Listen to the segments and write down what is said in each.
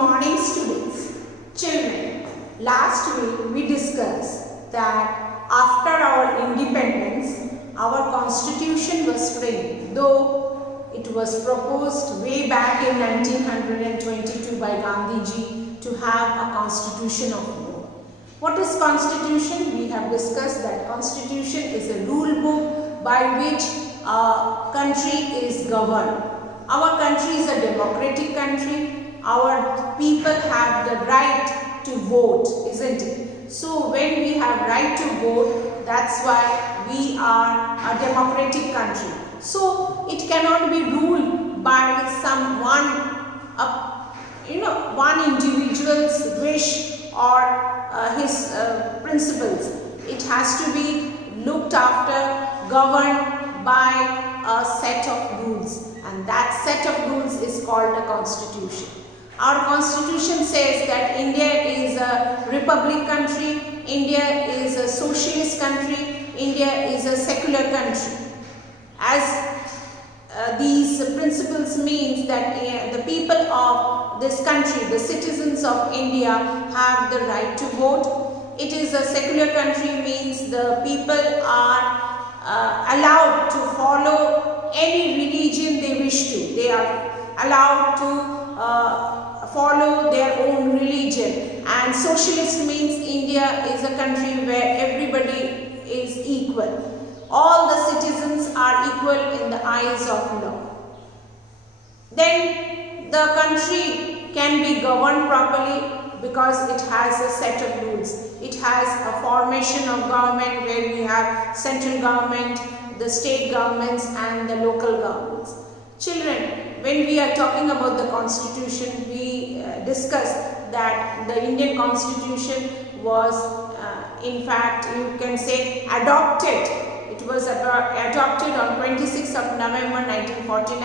morning, students. Children, last week we discussed that after our independence, our constitution was framed, though it was proposed way back in 1922 by Gandhiji to have a constitution of war. What is constitution? We have discussed that constitution is a rule book by which a country is governed. Our country is a democratic country. Our people have the right to vote, isn't it? So when we have right to vote, that's why we are a democratic country. So it cannot be ruled by one individual's wish or his principles. It has to be looked after, governed by a set of rules, and that set of rules is called a constitution. Our constitution says that India is a republic country, India is a socialist country, India is a secular country. As these principles means that the people of this country, the citizens of India, have the right to vote. It is a secular country means the people are allowed to follow any religion they wish to. They are allowed to follow their own religion, and socialist means India is a country where everybody is equal. All the citizens are equal in the eyes of law. Then the country can be governed properly because it has a set of rules. It has a formation of government where we have central government, the state governments and the local governments. Children, when we are talking about the constitution, we discussed that the Indian constitution was in fact you can say adopted. It was adopted on 26th of November 1949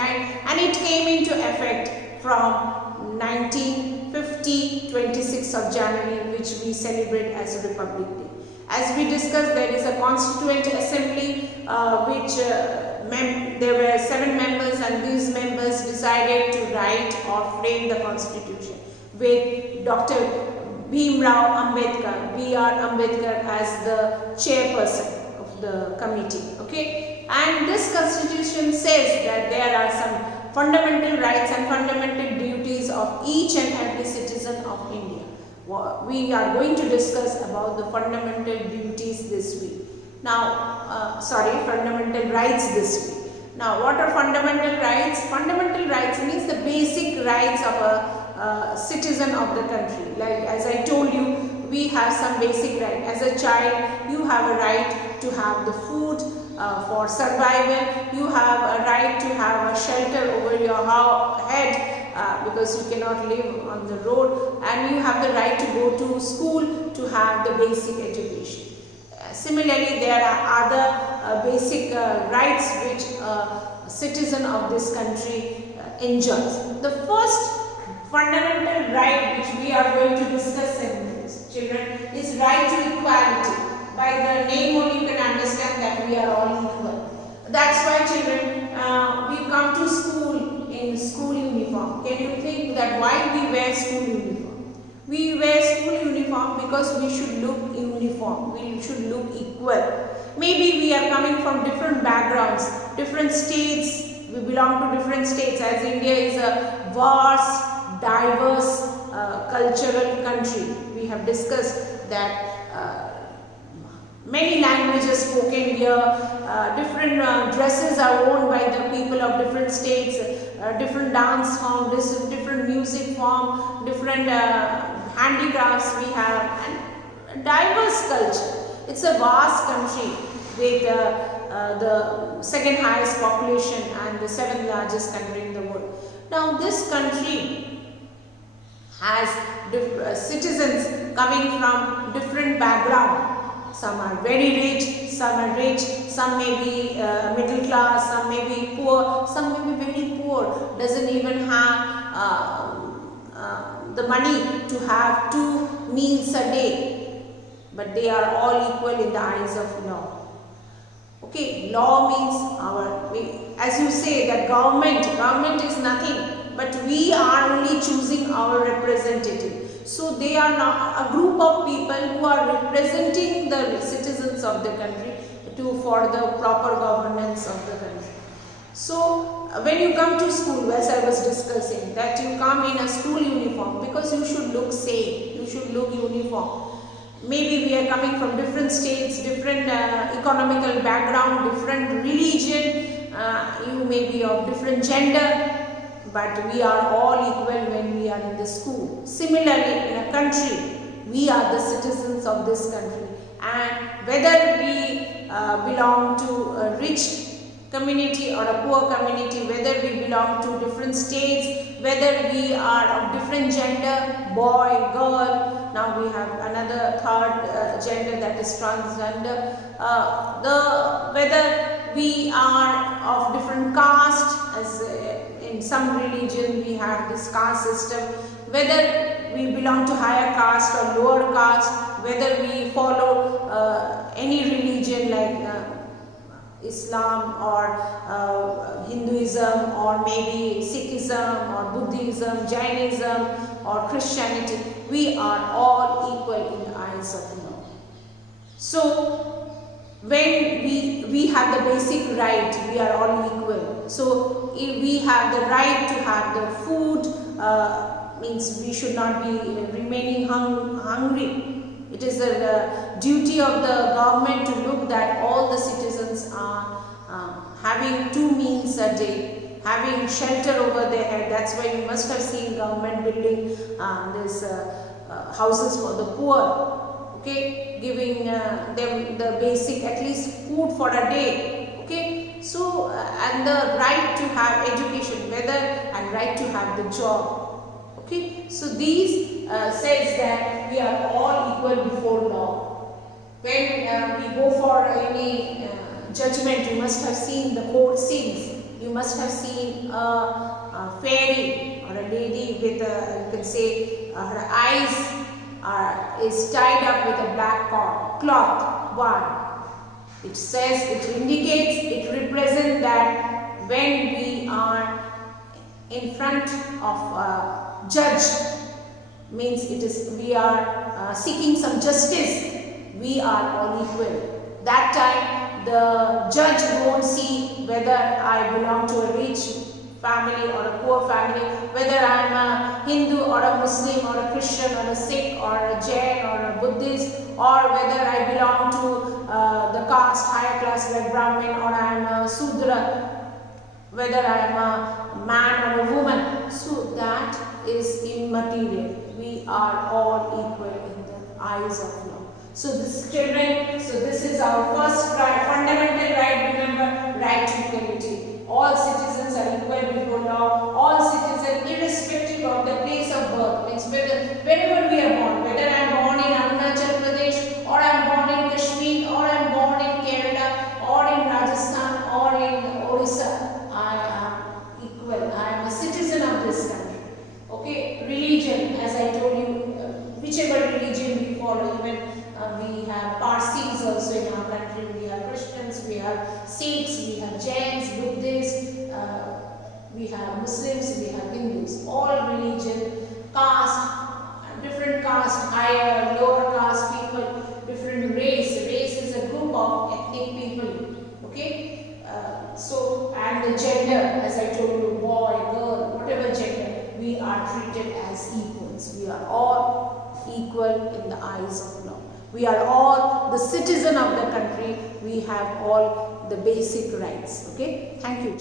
and it came into effect from 1950, 26th of January, which we celebrate as Republic Day. As we discussed, there is a constituent assembly there were 7 members, and these members decided to write or frame the constitution with Dr. Bhimrao Ambedkar, B.R. Ambedkar as the chairperson of the committee. Okay, and this constitution says that there are some fundamental rights and fundamental duties of each and every citizen of India. We are going to discuss about the fundamental duties this week. Now, fundamental rights this week. Now, what are fundamental rights? Fundamental rights means the basic rights of a citizen of the country. Like as I told you, we have some basic right. As a child, you have a right to have the food for survival. You have a right to have a shelter over your head because you cannot live on the road, and you have the right to go to school to have the basic education. Similarly, there are other basic rights which a citizen of this country enjoys. The first fundamental right which we are going to discuss in this, children, is right to equality. By the name only you can understand that we are all equal. That's why, children, we come to school in school uniform. Can you think that why we wear school uniform? We wear school uniform because we should look uniform, we should look equal. Maybe we are coming from different backgrounds, different states, we belong to different states, as India is a vast, diverse cultural country. We have discussed that many languages spoken here, different dresses are worn by the people of different states, different dance form, different music form, different handicrafts we have, and diverse culture. It's a vast country with the second highest population and the 7th largest country in the world. Now this country has citizens coming from different background. Some are very rich, some may be middle class, some may be poor, some may be very poor, doesn't even have the money to have 2 meals a day, but they are all equal in the eyes of law. Okay, law means as you say that government is nothing, but we are only choosing our representative. So they are not a group of people who are representing the citizens of the country for the proper governance of the country. So when you come to school, as I was discussing, that you come in a school uniform because you should look same, you should look uniform. Maybe we are coming from different states, different economical background, different religion, you may be of different gender, but we are all equal when we are in the school. Similarly, in a country, we are the citizens of this country, and whether we belong to a rich community or a poor community, whether we belong to different states, whether we are of different gender, boy, girl, now we have another third gender, that is transgender, whether we are of different caste, as in some religion we have this caste system, whether we belong to higher caste or lower caste, whether we follow any religion like Islam or Hinduism or maybe Sikhism or Buddhism, Jainism or Christianity, we are all equal in the eyes of law. So when we have the basic right, we are all equal. So if we have the right to have the food, means we should not be remaining hungry. It is the duty of the government to look that all the citizens are having 2 meals a day, having shelter over their head. That's why you must have seen government building these houses for the poor, okay, giving them the basic at least food for a day, okay. So and the right to have education, whether and right to have the job, okay. So these says that we are all equal before law. When we go for any judgment, you must have seen the court scenes. You must have seen a fairy or a lady with you can say her eyes is tied up with a black cloth. Why? It says, it indicates, it represents that when we are in front of a judge, means it is we are seeking some justice, we are all equal. That time the judge won't see whether I belong to a rich family or a poor family, whether I am a Hindu or a Muslim or a Christian or a Sikh or a Jain or a Buddhist, or whether I belong to the caste, higher class like Brahmin, or I am a Sudra, whether I am a man or a woman. So that is immaterial. We are all equal in the eyes of law. So this children, so this is our first right, fundamental right, remember, right to equality. All citizens are equal before law. All citizens, irrespective of the place of birth, means wherever we are born, whether I am born in Arunachal Pradesh, or I am born in Kashmir, or I am born in Kerala, or in Rajasthan, or in Orissa, I am equal. I am a citizen of this country. Okay, religion, as I told you, whichever religion we follow, even we have Parsis also in our country, we have Christians, we have Sikhs, we have Jains, Buddhists, we have Muslims, we have Hindus. All religion, caste, different caste, higher, lower caste people, different race. Race is a group of ethnic people. Okay, so and the gender, as I told you, boy, girl, whatever gender, we are treated as equals. We are all equal in the eyes of law. We are all the citizen of the country. We have all the basic rights. Okay, thank you.